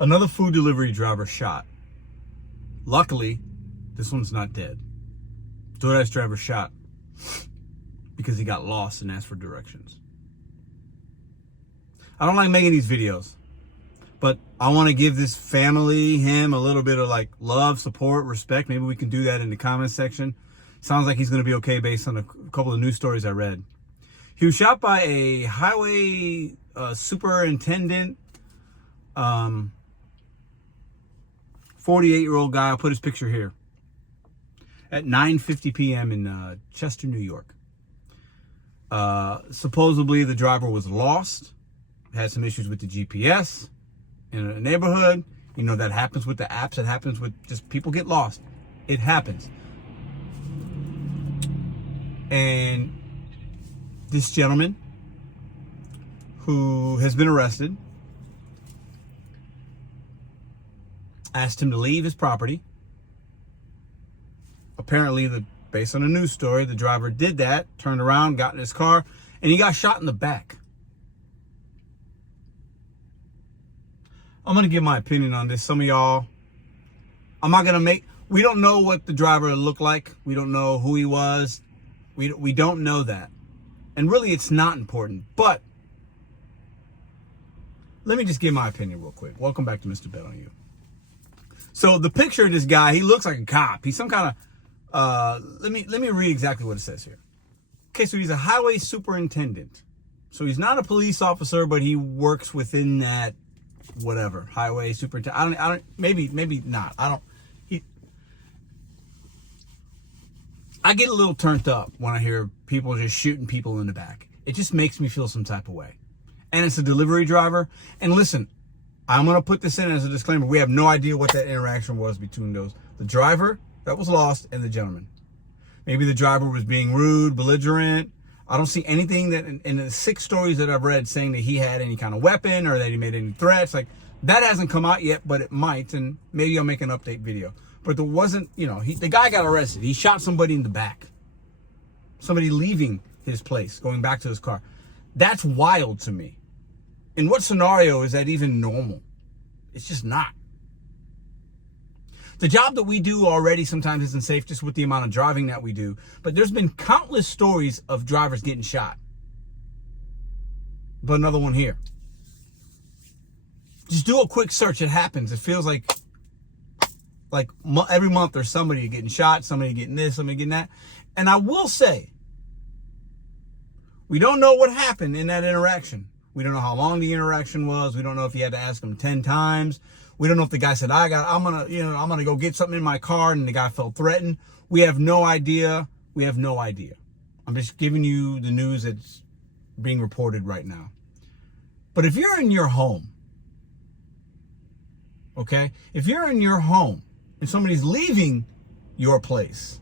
Another food delivery driver shot. Luckily, this one's not dead. DoorDash driver shot because he got lost and asked for directions. I don't like making these videos, but I want to give this family, him, a little bit of like love, support, respect. Maybe we can do that in the comments section. Sounds like he's going to be okay based on a couple of news stories I read. He was shot by a highway superintendent, 48-year-old guy. I'll put his picture here. At 9:50 p.m. in Chester, New York. Supposedly the driver was lost, had some issues with the GPS in a neighborhood. You know, that happens with the apps. It happens with just people get lost. It happens. And this gentleman who has been arrested asked him to leave his property. Apparently, based on a news story, the driver did that, turned around, got in his car, and he got shot in the back. I'm going to give my opinion on this. Some of y'all, we don't know what the driver looked like. We don't know who he was. We don't know that. And really, it's not important. But let me just give my opinion real quick. Welcome back to Mr.BetonYou. So the picture of this guy, he looks like a cop. He's some kind of, let me read exactly what it says here. Okay, so he's a highway superintendent. So he's not a police officer, but he works within that, whatever, highway superintendent. Maybe not. I get a little turned up when I hear people just shooting people in the back. It just makes me feel some type of way. And it's a delivery driver. And listen, I'm going to put this in as a disclaimer. We have no idea what that interaction was between the driver that was lost and the gentleman. Maybe the driver was being rude, belligerent. I don't see anything that in the 6 stories that I've read saying that he had any kind of weapon or that he made any threats. Like, that hasn't come out yet, but it might. And maybe I'll make an update video. But there wasn't, the guy got arrested. He shot somebody in the back. Somebody leaving his place, going back to his car. That's wild to me. In what scenario is that even normal? It's just not. The job that we do already sometimes isn't safe just with the amount of driving that we do. But there's been countless stories of drivers getting shot. But another one here. Just do a quick search. It happens. It feels like every month there's somebody getting shot, somebody getting this, somebody getting that. And I will say, we don't know what happened in that interaction. We don't know how long the interaction was. We don't know if he had to ask him 10 times. We don't know if the guy said, I'm gonna go get something in my car, and the guy felt threatened. We have no idea. We have no idea. I'm just giving you the news that's being reported right now. But if you're in your home, okay? If you're in your home and somebody's leaving your place,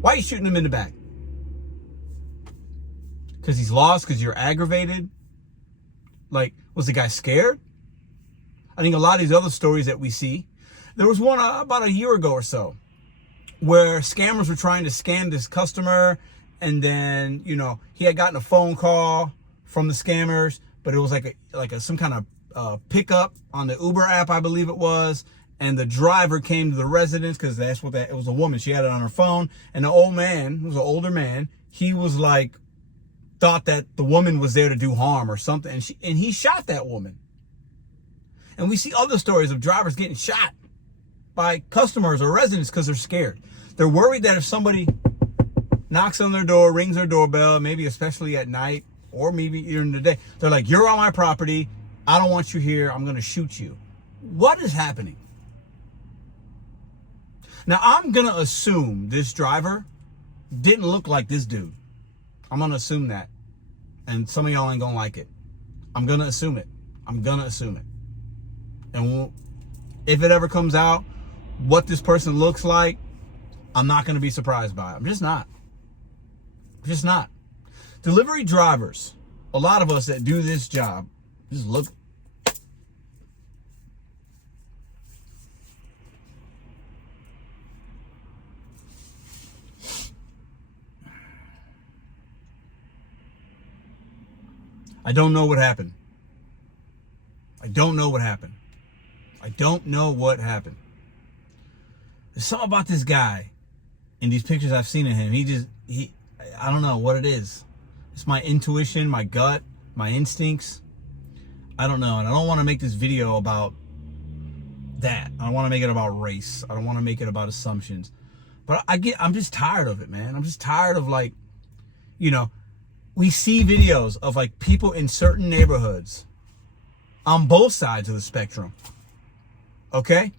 why are you shooting him in the back? Because he's lost? Because you're aggravated? Like, was the guy scared? I think a lot of these other stories that we see, there was one about a year ago or so where scammers were trying to scam this customer, and then, he had gotten a phone call from the scammers, but it was some kind of pickup on the Uber app, I believe it was, and the driver came to the residence because it was a woman. She had it on her phone, and the old man, who was an older man, he was thought that the woman was there to do harm or something, and he shot that woman. And we see other stories of drivers getting shot by customers or residents because they're scared. They're worried that if somebody knocks on their door, rings their doorbell, maybe especially at night or maybe during the day, they're like, you're on my property. I don't want you here. I'm going to shoot you. What is happening? Now, I'm going to assume this driver didn't look like this dude. I'm going to assume that. And some of y'all ain't going to like it. I'm going to assume it. And if it ever comes out what this person looks like, I'm not going to be surprised by it. I'm just not. Delivery drivers, a lot of us that do this job, just look. I don't know what happened. I I don't know what happened. I don't know what happened. There's something about this guy in these pictures I've seen of him. I don't know what it is. It's my intuition, my gut, my instincts. I don't know. And I don't want to make this video about that. I don't want to make it about race. I don't want to make it about assumptions. But I'm just tired of it, man. I'm just tired of, like, you know, we see videos of, like, people in certain neighborhoods on both sides of the spectrum. Okay?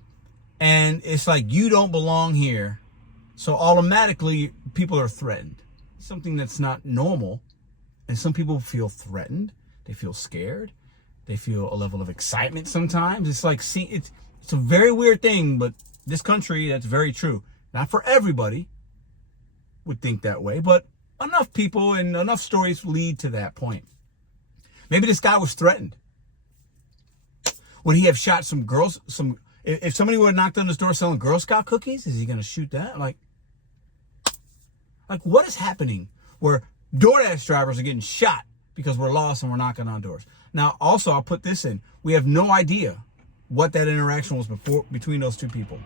And it's like, you don't belong here. So automatically people are threatened. Something that's not normal. And some people feel threatened. They feel scared. They feel a level of excitement sometimes. It's like, see, it's a very weird thing, but this country, that's very true. Not for everybody would think that way, but enough people and enough stories lead to that point. Maybe this guy was threatened. Would he have shot some girls? If somebody would have knocked on his door selling Girl Scout cookies, is he going to shoot that? Like what is happening where DoorDash drivers are getting shot because we're lost and we're knocking on doors? Now, also, I'll put this in. We have no idea what that interaction was between those two people.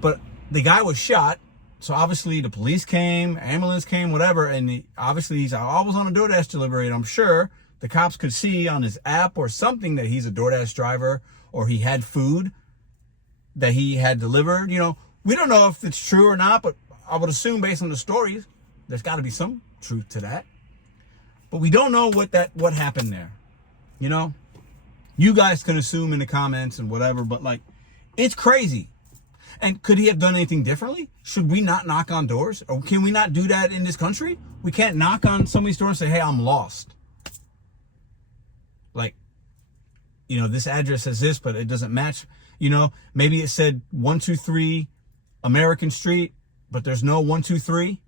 But the guy was shot, so obviously the police came, ambulance came, whatever, and obviously he's always on a DoorDash delivery, and I'm sure the cops could see on his app or something that he's a DoorDash driver or he had food that he had delivered. You know, we don't know if it's true or not, but I would assume based on the stories, there's got to be some truth to that. But we don't know what happened there. You know, you guys can assume in the comments and whatever, but, like, it's crazy. And could he have done anything differently? Should we not knock on doors? Or can we not do that in this country? We can't knock on somebody's door and say, hey, I'm lost. Like, you know, this address says this, but it doesn't match. You know, maybe it said 123 American Street, but there's no 123.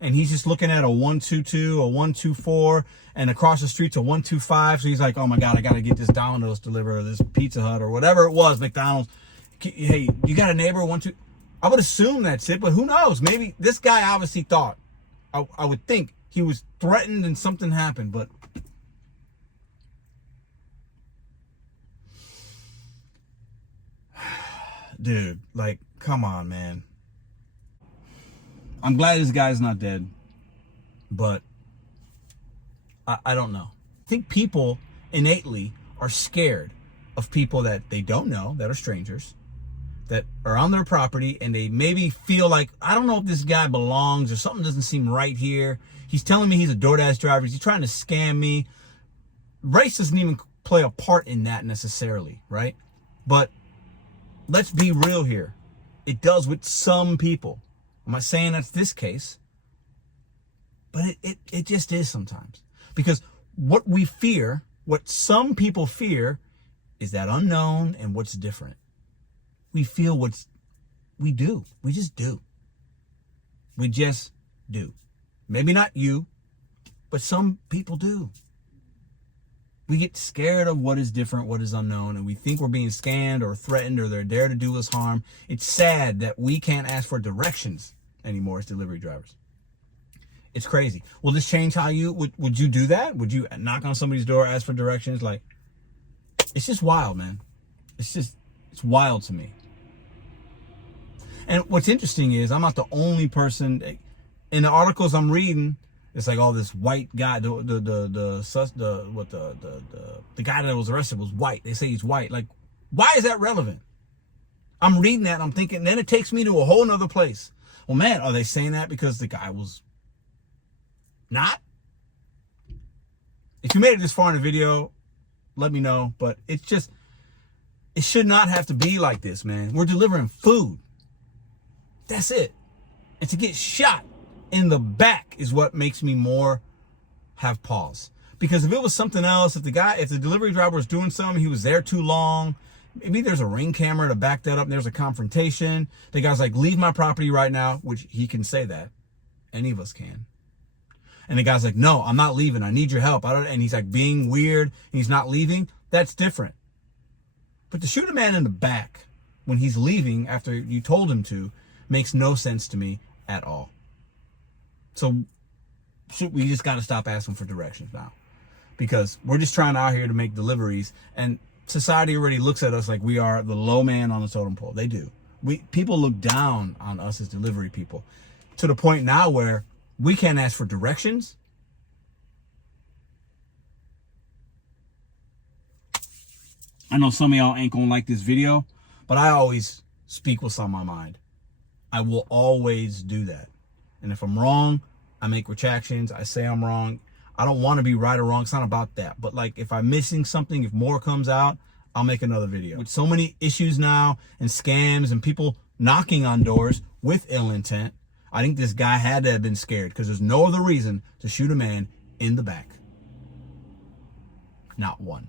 And he's just looking at a 122, a 124, and across the street's a 125. So he's like, oh my God, I got to get this Domino's delivered or this Pizza Hut or whatever it was, McDonald's. Hey, you got a neighbor, I would assume that's it, but who knows? Maybe this guy obviously thought, I would think he was threatened and something happened, but dude, like, come on, man. I'm glad this guy's not dead, but I don't know. I think people innately are scared of people that they don't know, that are strangers, that are on their property, and they maybe feel like, I don't know if this guy belongs or something doesn't seem right here. He's telling me he's a DoorDash driver. He's trying to scam me. Race doesn't even play a part in that necessarily, right? But let's be real here. It does with some people. I'm not saying that's this case, but it just is sometimes. Because what we fear, what some people fear, is that unknown and what's different. We feel we do. We just do. We just do. Maybe not you, but some people do. We get scared of what is different, what is unknown, and we think we're being scammed or threatened or they're there to do us harm. It's sad that we can't ask for directions anymore as delivery drivers. It's crazy. Will this change how would you do that? Would you knock on somebody's door, ask for directions? Like, it's just wild, man. It's wild to me. And what's interesting is I'm not the only person in the articles I'm reading. It's like, oh, this white guy, the guy that was arrested was white. They say he's white. Like, why is that relevant? I'm reading that and I'm thinking, then it takes me to a whole nother place. Well, man, are they saying that because the guy was not? If you made it this far in the video, let me know. But it should not have to be like this, man. We're delivering food. That's it. And to get shot in the back is what makes me more have pause. Because if it was something else, if the delivery driver was doing something, he was there too long, maybe there's a ring camera to back that up and there's a confrontation. The guy's like, leave my property right now, which he can say that. Any of us can. And the guy's like, no, I'm not leaving. I need your help. And he's like being weird and he's not leaving. That's different. But to shoot a man in the back when he's leaving after you told him to makes no sense to me at all. So we just got to stop asking for directions now, because we're just trying out here to make deliveries. And society already looks at us like we are the low man on the totem pole. They do. People look down on us as delivery people, to the point now where we can't ask for directions. I know some of y'all ain't gonna like this video, but I always speak what's on my mind. I will always do that. And if I'm wrong, I make retractions. I say I'm wrong. I don't want to be right or wrong. It's not about that. But like, if I'm missing something, if more comes out, I'll make another video. With so many issues now and scams and people knocking on doors with ill intent, I think this guy had to have been scared, because there's no other reason to shoot a man in the back. Not one.